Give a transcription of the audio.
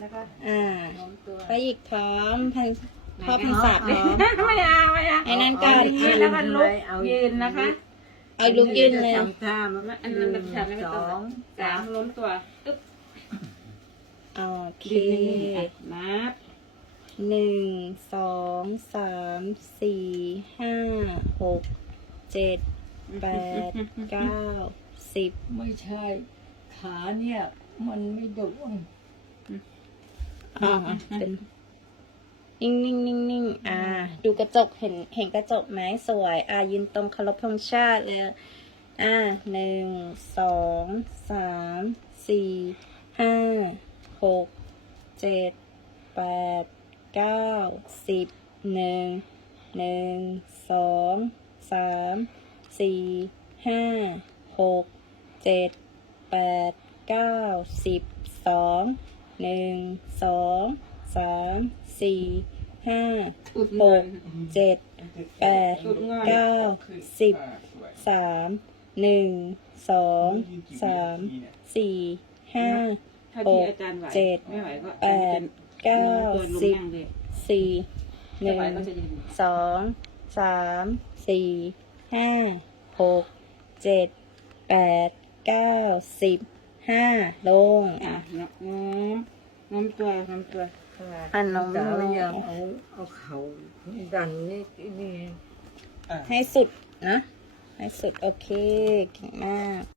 นะคะอ่าโน้มตัวไปอีกพร้อมพันพ่อพันศาสตร์พร้อม ไม่เอาไม่เอาไอ้นั่นก่อนยืนแล้วก็ลุกยืนนะคะ เอาลุกยืนเลยทำท่ามันอันนั้นมันทำไม่สต้อองงสามล้มตัวอึ๊บโอเคยืนนิ่งๆอะนับหนึ่งสองสามสี่ห้าหกเจ็ดแปดเก้าสิบไม่ใช่ ขาเนี่ย มันไม่โดน อ่าเป็นนิ่งนิ่งนิ่งนิ่งอ่า ดูกระจกเห็นเห็นกระจกไหมสวย อ่ายืนตรงเคารพธงชาติเลยอ่าหนึ่งสองสามสี่ห้าหกเจ็ดแปดเก้าสิบหนึ่งหนึ่งสองสามสี่ห้าหกเจ็ดแปดเก้าสิบสอง หนึ่งสองสามสี่ห้าอุดหเงินกเจ็ดแปดอุดเงินเก้าสิบสามหนึ่งสองสามสี่ห้าถ้าที่อาจารย์ไหวเจ็ดไม่ไหวก็แปดเก้าตัวลงสิบนั่งเลยสี่หถ้านึ่งไหวก็จะยืนสองสามสี่ห้าหกเจ็ดแปดเก้าสิบห้าลงอะอะโน้มโน้มตัวโน้มตัวสวัสดีอันน้องสาวยังเอาเอาเข่าดันนี่นี่ให้สุดนะ ให้สุดโอเคเก่งมาก